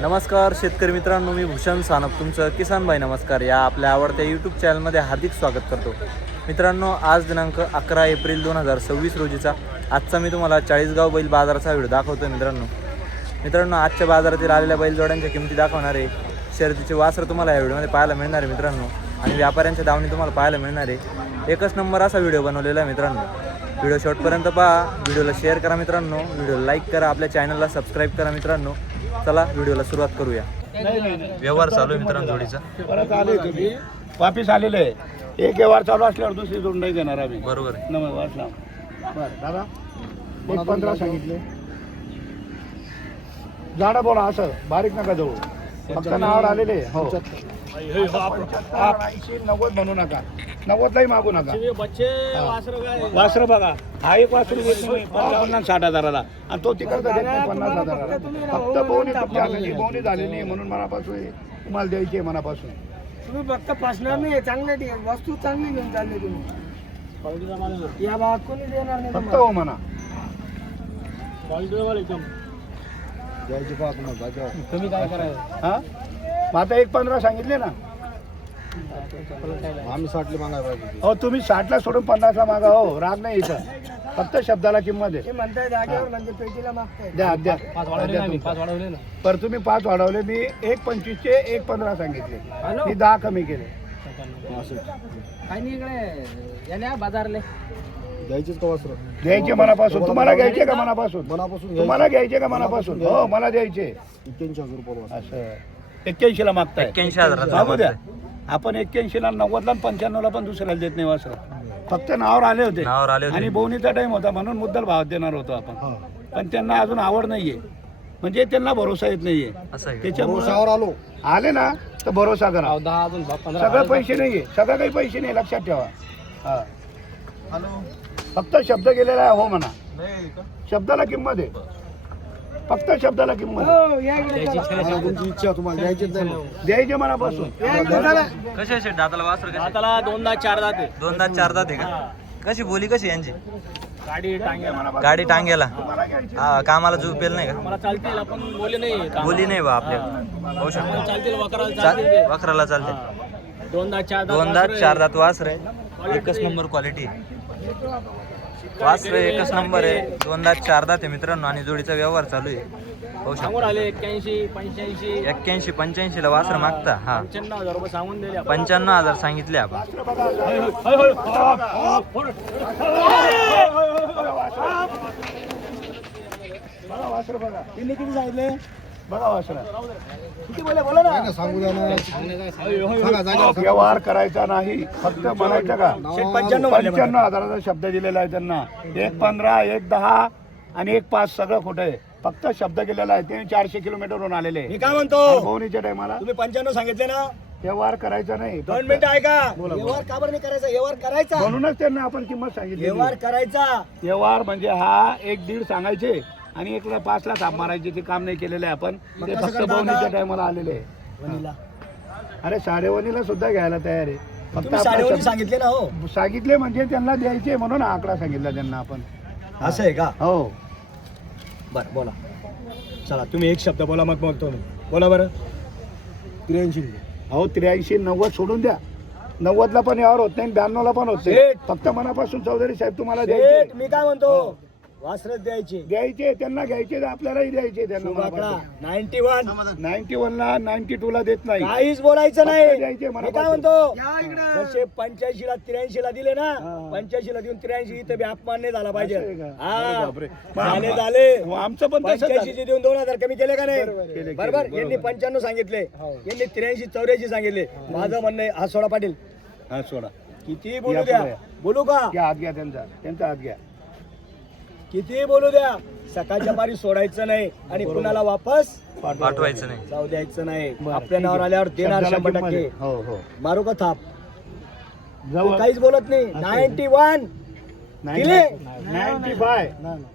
नमस्कार शेतकरी मित्रांनो, मी भूषण सानप तुमचं किसान भाई नमस्कार या आपल्या आवडत्या यूट्यूब चॅनलमध्ये हार्दिक स्वागत करतो. मित्रांनो, आज दिनांक 11 एप्रिल 2026 रोजीचा आजचा मी तुम्हाला चाळीसगाव बैल बाजाराचा व्हिडिओ दाखवतो. मित्रांनो आजच्या बाजारातील आलेल्या बैलजोड्यांच्या किमती दाखवणार आहे. शर्यतीचे वासर तुम्हाला या व्हिडिओमध्ये पाहायला मिळणार आहे मित्रांनो, आणि व्यापाऱ्यांच्या दावणी तुम्हाला पाहायला मिळणार आहे. एकच नंबर असा व्हिडिओ बनवलेला आहे मित्रांनो. व्हिडिओ शेवटपर्यंत पहा, व्हिडिओला शेअर करा मित्रांनो, व्हिडिओला लाईक करा, आपल्या चॅनलला सबस्क्राईब करा मित्रांनो. चला व्हिडिओला सुरुवात करूया. व्यवहार चालू आहे मित्रांनो जोडीचा. परत आले तुम्ही वापिस आलेले आहे. एक व्यवहार चालू असल्यावर दुसरी जोड नाही देणार आम्ही. बरोबर आहे. नमस्कार बरं दादा, 1.15 सांगितले. झाडं बोला, असं बारीक नका जाऊ, फक्त नावावर आलेले. हो 80 90 म्हणू नका, 90लाही मागू नका. वासर बघा, हा एक वासरू देत नाही 50-60 आणि तो तिकडचा देत नाही 50,000. फक्त बोवणी झालेली नाही म्हणून मनापासून तुम्हाला द्यायची आहे. मनापासून तुम्ही फक्त फसणार नाही, चांगले वस्तू चांगली घेऊन चालले तुम्ही. या भावात कोणी देणार नाही फक्त हो म्हणा. तुम्ही काय करायचं. हा मग आता 1.15 सांगितले ना. आम्ही 60 मागायला पाहिजे. हो तुम्ही 60ला सोडून 50ला मागा. हो राग नाही इथं, फक्त शब्दाला किंमत आहे. ते म्हणताय जागेवर म्हणजे पेटीला मागताय. द्या द्या 5 वाढवले ना. पर तुम्ही 5 वाढवले. मी 1.25 चे 1.15 सांगितले. मी 10 कमी केले. काही नाही इकडे याने बाजारले द्यायचीच का वस्त्र? द्यायचे मनापासून. तुम्हाला घ्यायचे का मनापासून? मनापासून तुम्हाला घ्यायचे का मनापासून? हो मला द्यायचे. 81,000 रुपये वस्त्र. असं 81ला मागताय. 81,000 मागू द्या. आपण 81ला 90ला 95ला पण दुसऱ्याला देत नाही वासर. फक्त नावावर आले होते आणि बोवणीचा टाइम होता म्हणून मुद्दल भावात देणार होतो आपण. पण त्यांना अजून आवड नाहीये, म्हणजे त्यांना भरोसा येत नाहीये. त्याच्यामुळे भरोशावर आलो. आले ना तर भरोसा करा. 10 अजून 15 सगळं पैसे नाहीये, सगळं काही पैसे नाही, लक्षात ठेवा. हा फक्त शब्द गेलेला आहे. हो म्हणा, शब्दाला किंमत आहे. फक्त शब्दाला किंमत आहे. हो या इकडे चला. तुमची इच्छा तुम्हाला द्यायचीच नाही ना. द्यायचे मनापासून. या इकडे चला. कसे असे दाताला वासर कसे? दाताला 2 दात 4 दात आहे. 2 दात 4 दात आहे का? कशी बोली कशी यांची? गाडी टांग्या गाडी टांग्याला कामाला झोपेल नाही का? मला चालतील, आपण बोले नाही. बोली नाही बा आपल्या. होऊ शकतो चालतील वकराला चालतील. वखराला चालते. 2 दात 4 दात. 2 दात 4 दात वासर आहे. एकच नंबर क्वालिटी वासर, एकच नंबर आहे. 2 दात 4 दात आहे मित्रांनो, आणि जोडीचा व्यवहार चालू आहे. होऊ शकतो. सांगून आले 81 85 81-85 ला वासर मागता. हा 95,000 रुपये सांगून दिले. 95,000 सांगितले आपण. बघा वासर बघा. किती सांगितले? बघा वासर. किती बोला ना. काय ना सांगू द्या ना. सांगा जागा. व्यवहार करायचा नाही, फक्त म्हणायचं का 95,000चा शब्द दिलेला आहे त्यांना. 1.15 1.10 आणि 1.5 सगळं खोटं आहे. फक्त शब्द केलेला आहे. ते 400 किलोमीटरवरून आलेले आहे. मी काय म्हणतो, बोवणीच्या टायमाला तुम्ही 95 सांगितले ना. व्यवहार करायचा नाही. 2 मिनिटं ऐका. व्यवहार का बरं नाही करायचा? व्यवहार करायचा. म्हणूनच त्यांना आपण किंमत सांगितली. व्यवहार करायचा. व्यवहार म्हणजे हा 1.5 सांगायचे आणि 1.5 ला थाप मारायचे. ते काम नाही केलेलं आहे आपण. ते फक्त बोवणीच्या टायमाला आलेले आहे. अरे साडेवणीला सुद्धा घ्यायला तयार आहे. फक्त तुम्ही आपण 9.5 सांगितले ना. हो सांगितले म्हणजे त्यांना द्यायचे म्हणून हा आकडा सांगितला त्यांना आपण. असं आहे का? हो बरं बोला. चला तुम्ही एक शब्द बोला, मग बोलतो मी. बोला बरं. 83. अहो 83 90 सोडून द्या. 90ला पण यावर होत नाही, 92ला पण होत नाही. शेठ. फक्त मनापासून चौधरी साहेब तुम्हाला शेठ, द्यायचे. मी काय म्हणतो, वासरच द्यायचे. द्यायचे त्यांना, घ्यायचे तर आपल्यालाही द्यायचे त्यांना. आकडा मनापासून. 91. 91ला 92ला देत नाही. काहीच बोलायचं फक्त नाही. द्यायचे मी काय मनापासून. म्हणतो, जसे 85ला 83ला दिले ना, 85ला देऊन 83 इथं बी अपमान नाही झाला पाहिजे. असं आहे का? हा बापरे. झाले झाले. हो, आमचं पण तसंच 85 झालं. देऊन 2,000 कमी केले का नाही? केले, बरोबर. केले, यांनी 95 सांगितले, यांनी 83 84 सांगितले. माझं म्हणणं आहे, हात सोडा पाटील. हा सोडा. किती बोलू या द्या. पुढे. बोलू का? घ्या हात घ्या त्यांचा हात घ्या. किती बोलू द्या. सकाळच्या पारी सोडायचं नाही आणि कुणाला वापस पाठवायचं नाही. जाऊ द्यायचं नाही. बरं, आपल्या ठीक नावावर आहे. आल्यावर देणार शब्दाला 100%. किंमत. हो हो मारू का थाप? जवळ काहीच बोलत नाही. 91 दिले.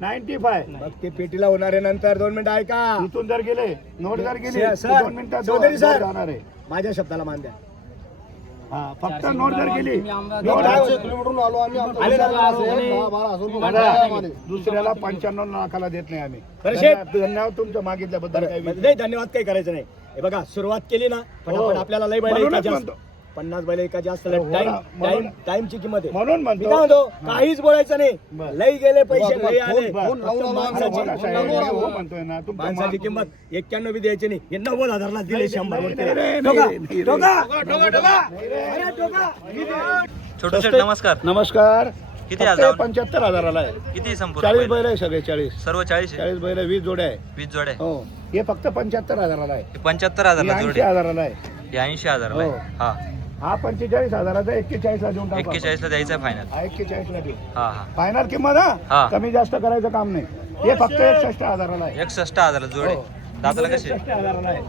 95 मग ते पेटीला होणार आहे नंतर. 2 मिनिटं ऐका. इथून जर गेले, नोट जर गेले, सर, 2 मिनिटात चौधरी सर. जाणार आहे. माझ्या शब्दाला मान द्या. हा फक्त नोट जर केली नोट 400 किलोमीटरहून आलो आम्ही आमचा आले विचार ना, करा, आलो. 10-12 हजार रुपये बघा, भाडं आहे आम्हाला. दुसऱ्याला 95 लाखाला देत नाही आम्ही बरं, शेठ. धन्यवाद तुमचं मागितल्याबद्दल काही विषय नाही धन्यवाद काही करायचं नाही. हे बघा सुरुवात केली ना फटाफट आपल्याला लय बैल म्हणूनच एका जास्त म्हणतो. 50 बैल एका जास्त हो ना, म्हणून- टाइमची किंमत आहे. म्हणून मी काय म्हणतो म्हणतो काहीच बोलायचं नाही. बरं. लय गेले पैसे बरं, लय फोन- आले. फोन लावून फक्त आलो आम्ही. माणसाची- बोला साहेब, मी हो म्हणतोय ना तुमचं माणसाची किंमत 91 बी द्यायची नाही. हे 90,000ला दिले 100 नाही, वरती. नाही, नाही, ठोका, नाही, नाही, ठोका. नाही, अरे ठोका. छोटू शेठ नमस्कार. नमस्कार किती फक्त आज जाऊन? 75,000ला आहे. किती संपूर्ण 40 बैल? बैल आहे सगळे 40 सर्व 40 40 बैल 20 जोड्या आहे 20 जोड्या हो हे फक्त 75,000ला आहे 75,000 ला जोडी 80,000ला आहे हे 80,000 ला हो. हा हा 45,000चा 41 ला देऊन टाकू 41 ला द्यायचा फायनल. हा 41 ला देऊ हा हा फायनल किंमत हा. हा कमी जास्त करायचं काम नाही हे फक्त 61,000ला आहे 61,000 ला जोडी. हो. दाताला कसे 61,000ला आहे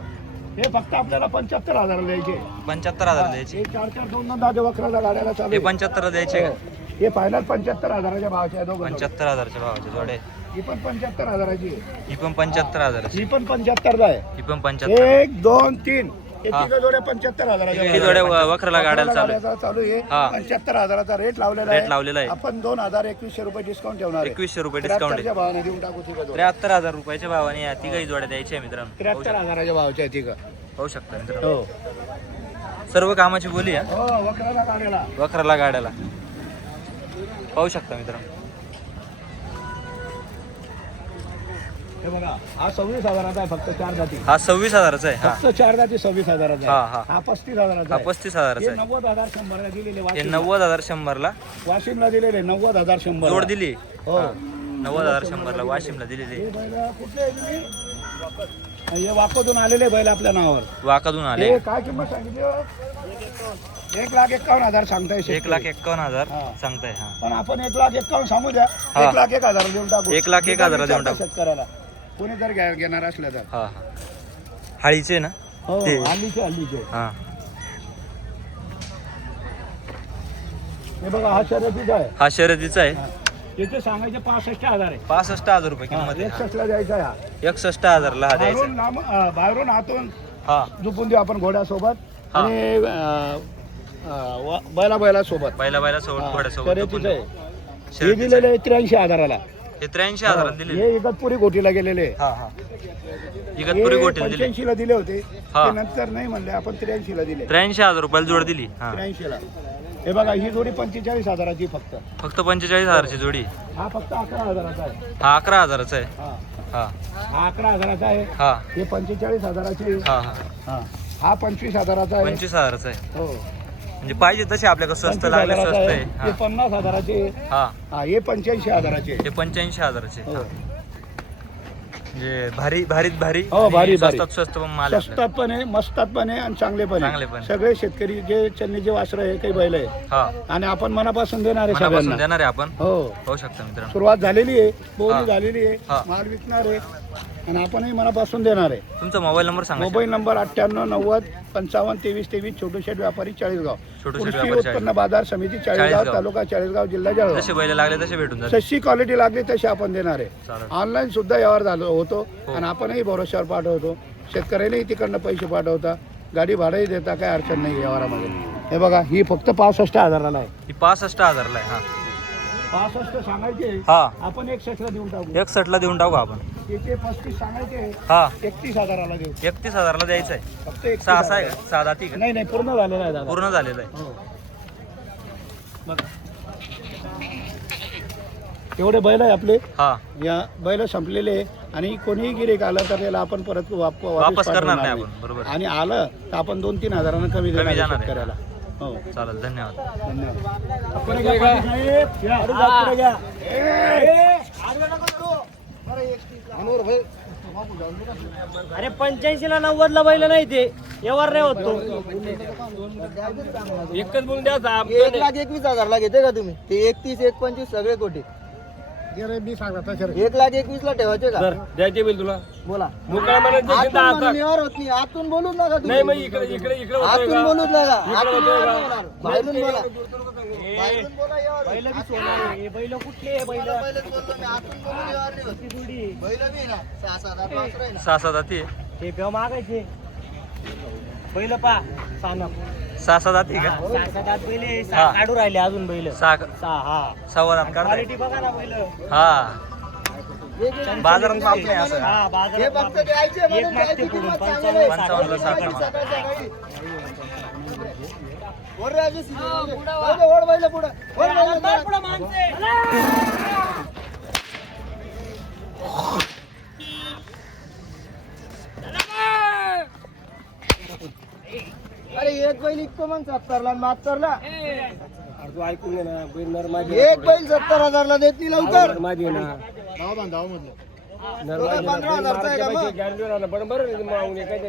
हे फक्त आपल्याला 75,000 द्यायचे 75,000 द्यायचे. हे 4-4 2 दादे वक्राला गाड्याला चालू हे आहे. 75 ला द्यायचे का? हो. हे फायनल 75,000च्या भावाचे आहे दोघं 75,000 भावाचे जोडे. ही पण 75,000ची आहे. ही पण 75,000 ही पण 75ला आहे ही पण 75. 1 2 3 हे हा. तिघं जोड्या 75,000च्या तिघी जोड्या वखराला गाड्याला चालू आहे. चालू आहे हा. 75,000चा रेट लावलेला रेट लावलेला आहे. आपण 2,021 रुपये डिस्काउंट ठेवणार आहे. 2100 रुपये डिस्काउंट आहे. 73च्या भावाने देऊन टाकू तिघं जोड्या. 73,000 रुपयाच्या भावाने या तिघही जोड्या द्यायच्या आहे मित्रांनो. 73,000च्या भावाच्या आहे तिघं पाहू शकता मित्रांनो. हो सर्व कामाची बोली आहे. हो वक्राला गाड्याला वखराला गाड्याला पाहू शकता मित्रांनो. हे बघा हा 26,000चा आहे फक्त 4 जाती हा 26,000चा आहे. हा फक्त 4 जाती 26,000चा हा, आहे हा. हा 35,000चा हा आहे 35,000चा हे आहे. 90,100 ला दिलेले हे वाशिम 90,100 ला वाशिमला दिलेले 90,100 जोड दिली. हो. 90,100 ला वाशिमला दिलेली. हे बैल कुठले आहे तुम्ही? हे वाकोतून आलेले बैल आपल्या नावावर वाकादून आले. हे काय किंमत सांगितली हो? 1,51,000 सांगताय शेतकरी. 1,51,000 हा. सांगताय. हा पण आपण 1,51,000 सांगू द्या हा. 1,01,000 देऊन टाकू 1,01,000 देऊन टाकू. शेतकऱ्याला कोणी जर घेणार असलं तर हा हा हाळीचे ना. हो ते. हल्लीचे हा हे बघा हा शर्यतीचा आहे हा शर्यतीचा आहे. याचे सांगायचे 65,000 आहे 65,000 रुपये किंमत आहे. 61ला द्यायचा आहे हा 61,000 ला हा द्यायचा. बाहेरून बाहेरून आतून हा झुपून देऊ आपण घोड्यासोबत हा. आणि बैला सोबत बैला सोबत घोड्यासोबत शर्यतीचं आहे हे शर्यतीचं दिलेले आहे 83,000ला हे 83,000 दिले. हे इगतपुरी घोटीला गेलेले हा हा इगतपुरी गोटे दिले. 85 ला दिले होते हा. ते नंतर नाही म्हणले आपण 83 ला दिले 83,000 रुपयाला जोड दिली. हा 83 ला हे बघा ही जोडी 45,000ची फक्त फक्त 45,000 ची जोडी. हा फक्त 11,000चा आहे हा 11,000 आहे. हा हा हा 11,000चा आहे हा हे 45,000ची हा हा हा हा 25,000चा आहे 25,000 आहे. हो म्हणजे पाहिजे तसे आपल्याकडे स्वस्त लागले 25,000चा स्वस्त आहे आहे. हे 50,000चे हा हा हे 85,000चे हे 85,000 हो म्हणजे भारी भारीत भारी हो, आणि भारी, भारी. स्वस्तात स्वस्त पण माल आहे स्वस्तात पण आहे मस्तात पण आहे आणि चांगले पण चांगले पण आहे आहे. सगळे शेतकरी जे चन्नीचे वासरं आहे काही बैल आहे आपल्याकडे. हा आणि आपण मनापासून देणार आहे मनापासून सगळ्यांना देणार आहे आपण. हो पाहू शकता मित्रांनो. सुरुवात झालेली आहे हा. बोली झालेली आहे हा. माल विकणार आहे आणि आपणही मनापासून देणार आहे तुमचा मोबाईल नंबर सांगा. मोबाईल नंबर 9890552323 छोटू शेठ व्यापारी चाळीसगाव छोटू शेठ कृषी व्यापारी उत्पन्न बाजार समिती चाळीसगाव चाळीसगाव. तालुका चाळीसगाव जिल्हा जळगाव जसे बैल लागले तसे भेटून जाते. जशी क्वालिटी लागली तशी आपण देणार आहे चालेल. ऑनलाईन सुद्धा व्यवहार झालो होतो हो. आणि आपणही भरोश्यावर पाठवतो शेतकऱ्यालाही तिकडनं पैसे पाठवता गाडी भाडंही देता काय अडचण नाही व्यवहारामध्ये हे बघा ही फक्त 65,000ला आहे ही 65,000 ला आहे. हा 65 सांगायचे हा आपण 61ला देऊन टाकू 61 ला देऊन टाकू आपण. याचे 35 सांगायचे हा 31,000ला देऊ 31,000 ला द्यायचं आहे. फक्त 6 31,000 आहे का? 6 दाती का? नाही नाही पूर्ण झालेला आहे दादा पूर्ण झालेलं आहे. हो. एवढे बैल आहे आपले हा या बैल संपलेले आहे आणि कोणीही गिरेक आलं तर त्याला आपण परत वापस करणार नाही आपण. बरोबर आणि आलं तर आपण 2-3 हजारानं कमी देणार आहे जाणार आहे. शेतकऱ्याला हो चालेल. धन्यवाद. धन्यवाद पुढे घ्या, पाटील साहेब. या. पुढे घ्या. अनवर भाई अरे 85 ला 90 ला बैल नाही ते व्यवहार नाही होत तो. एकच बोलून द्या 1,21,000 घेते का तुम्ही ते 31 1,25 सगळे कोटी मी सांगता तसं 1,21,000 ला ठेवायचे का द्यायचे बिल तुला बोला मुकाय म्हणत आतून म्हणून व्यवहार होत नाही आतून बोलूच नका तुम्ही नाही मग इकडे इकडे इकडे होतोय आतून का? बोलूच नका इकडे आतून होतोय व्यवहार का? नाही होणार. बाहेरून बोला बाहेरून बोला व्यवहार होईल. बैल बी सोडणार आहे. बैल कुठले आहे बैल आता पहिलेच बोललो मी आतून बोलून व्यवहार नाही होत. बैल बी ना 6,000 वासरं आहे ना 6 दाती आहे. ते मागायचे बैल पा सानप सहा सात जाती का? 6-7 दात बैल आहे, हा. काढू राहिले अजून बैल सहा 6 हा सव्वा दात काढताय. क्वालिटी बघा ना बैल हा बाजारात माप नाही असं. हा हे बाजारात फक्त द्यायचे म्हणून एक मागते द्यायची पुढून किंमत 55 55 ला 60 ला. सकाळी. वर राहायचे सीधे. जाऊ दे, ओढ बैलं पुढं. ओढ बैलं पुढं. अरे एक बैल इतकं मग 70ला 72ला ऐकून ना बैल नर माझी एक बैल 70,000ला देत नाही लवकर माझी ना धाव मधलं तो काय 15,000चा आहे का मग? गॅरंटी बरोबर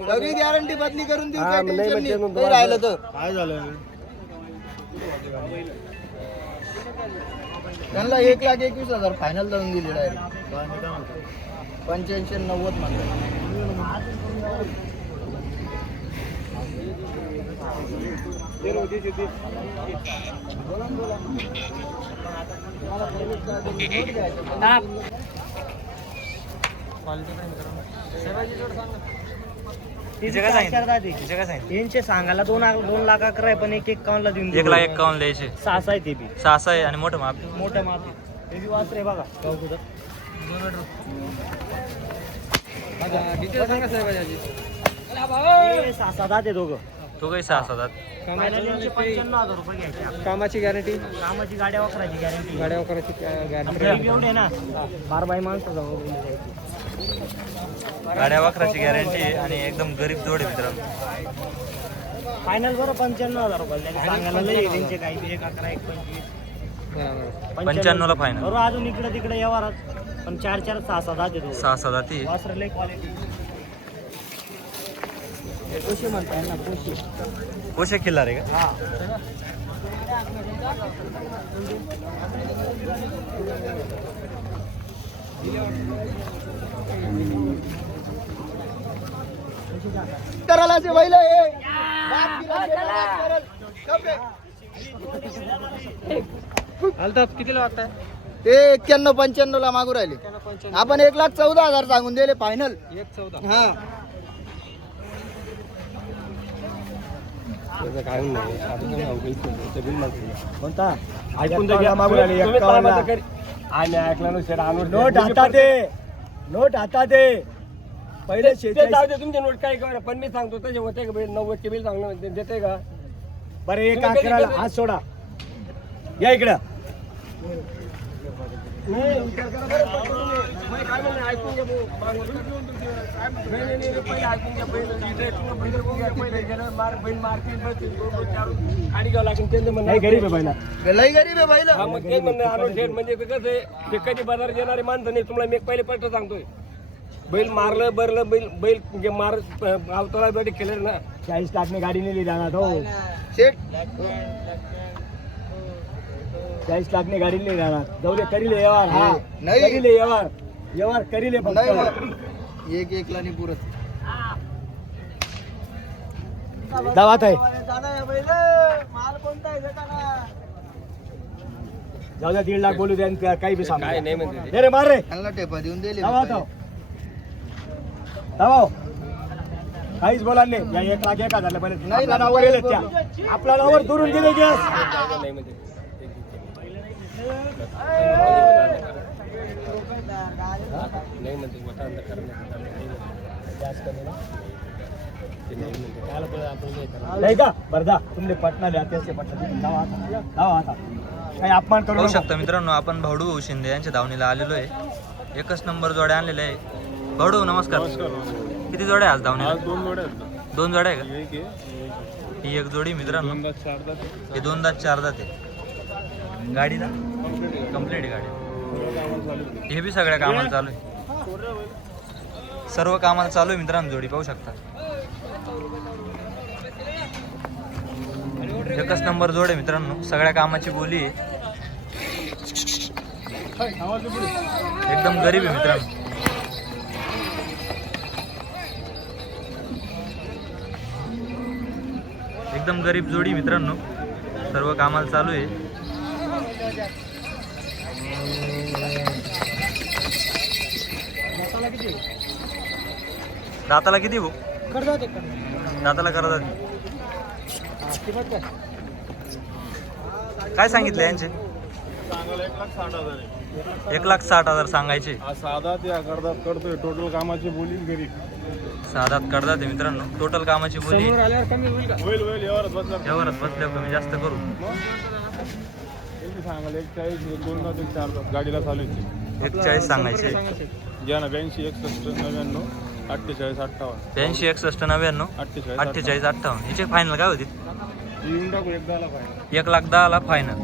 सगळी गॅरंटी बदली करून देऊ हा, काय नाही टेन्शन म्हणजे नाही. मग काही राहिलं तर काय झालं त्यांना 1,21,000 फायनल जाऊन दिली डायरेक्ट 85-90 म्हणतात. तिचे काय सांगितलं? तिचे काय सांगितलं? यांचे सांगायला 2 लाख 11 आहे पण 1,51 ला देऊन 1,51 द्यायचे. 6 आहे ते बी 6 आहे आणि मोठं माप. मोठं माती ते बी वासरे बघा कौतुक. हे 6 दात आहे दोघं. तो काही 6 7 कामाला यांचे 95,000 रुपये घ्यायचे. कामाची गॅरंटी कामाची गाड्या वापरायची गॅरंटी गाड्या वगैरेची गॅरंटी गरीब एवढे ना 12 माणसं जाऊ गाड्या वाखराची गॅरंटी आहे आणि एकदम गरीब जोड आहे मित्रांनो. फायनल बरं 95,000 रुपये त्यांनी सांगायला लय आहे त्यांचे काही 1,11 1,25 95 ला फायनल. बरोबर अजून इकडे तिकडे व्यवहारात पण 4-4 6 दात आहे 6 7 ती वासर लय क्वालिटी कशी म्हणताय ना कशी कोशे खिल्लार आहे का? हा करायला बैल हे बाप दिला, करल. गप रे. कितीला वाटतंय ते 91-95 ला मागू राहिले आपण 1,14,000 सांगून दिले फायनल. 1,14 हा कोणता ऐकून मागून आले आणि ऐकला नोट हातात आहे नोट हातात आहे पहिले तुमचे नोट काय करा पण मी सांगतो तसे होते का बिल 90चे बिल चांगलं देते का बरं एक 11 हात सोडा या इकडं नाही गरीब आहे पहिला लई गरीब आहे बैल. मग ते म्हणणं म्हणजे कसं आहे ते कधी बाजार येणारे माणसं नाही तुम्हाला मी पहिले स्पष्ट सांगतोय बैल मारलं बरलं बैल बैल मार आवताला बैठक केलं ना 40 लाखने गाडी नेली जाणार हो शेट 40 लाखने गाडी नेली जाणार जाऊ दे करील व्यवहार हा नाही. करील व्यवहार करील नाही फक्त मग. एक ला नाही पुरत दावात आहे जाऊ द्या 1.5 लाख बोलू द्या आणि काही बी सांग काय नाही म्हणते दे रे मार रे त्यांना टेपा देऊन दिले दावात हो दावा काहीच बोला नाही या 1,01,000 पहिले नाही, आपल्या नावावर नाही, गेले त्या आपल्या नावावर दुरून गेले गॅस नाही म्हणते नाही म्हणते मोठा अंतर नाही का बरं जा तुमले पटना द्या त्याचे पटना दावा आता काही अपमान करू पाहू नका. शकता मित्रांनो आपण भावडू भाऊ शिंदे यांच्या धावणीला आलेलो आहे. एकच नंबर जोड्या आणलेल्या आहे. भावडू नमस्कार. किती जोड्या आज धावणीला? 2 जोड्या आहे का? ही एक जोडी मित्रांनो हे 2 दात 4 दात आहे. गाडी ना कंप्लीट आहे गाडी. हे बी सगळ्या कामाला चालू आहे. सर्व कामाला चालू आहे मित्रांनो. जोडी पाहू शकता एकच नंबर जोड आहे मित्रांनो. सगळ्या कामाची बोली आहे. एकदम गरीब आहे मित्रांनो. एकदम गरीब जोडी मित्रांनो. सर्व कामाला चालू आहे. दाताला किती भाऊ? दाताला करतात काय सांगितले यांचे? सांगायला 1,60,000 1,60,000 सांगायचे. साधा ते करतात करतोय टोटल कामाची बोली घरी साधात करतात ते मित्रांनो. टोटल कामाची बोली होईल होईल यावरच बसला यावरच बसल्या कमी जास्त करू. सांगायला 41 2 4 गाडीला चालू आहे 41 सांगायचे. घ्या ना 82 61 99 48 58 82 61 99 48 48 58. हिचे फायनल काय होतील? येऊन टाकू एकदाला पाहिजे 1,10,000 फायनल.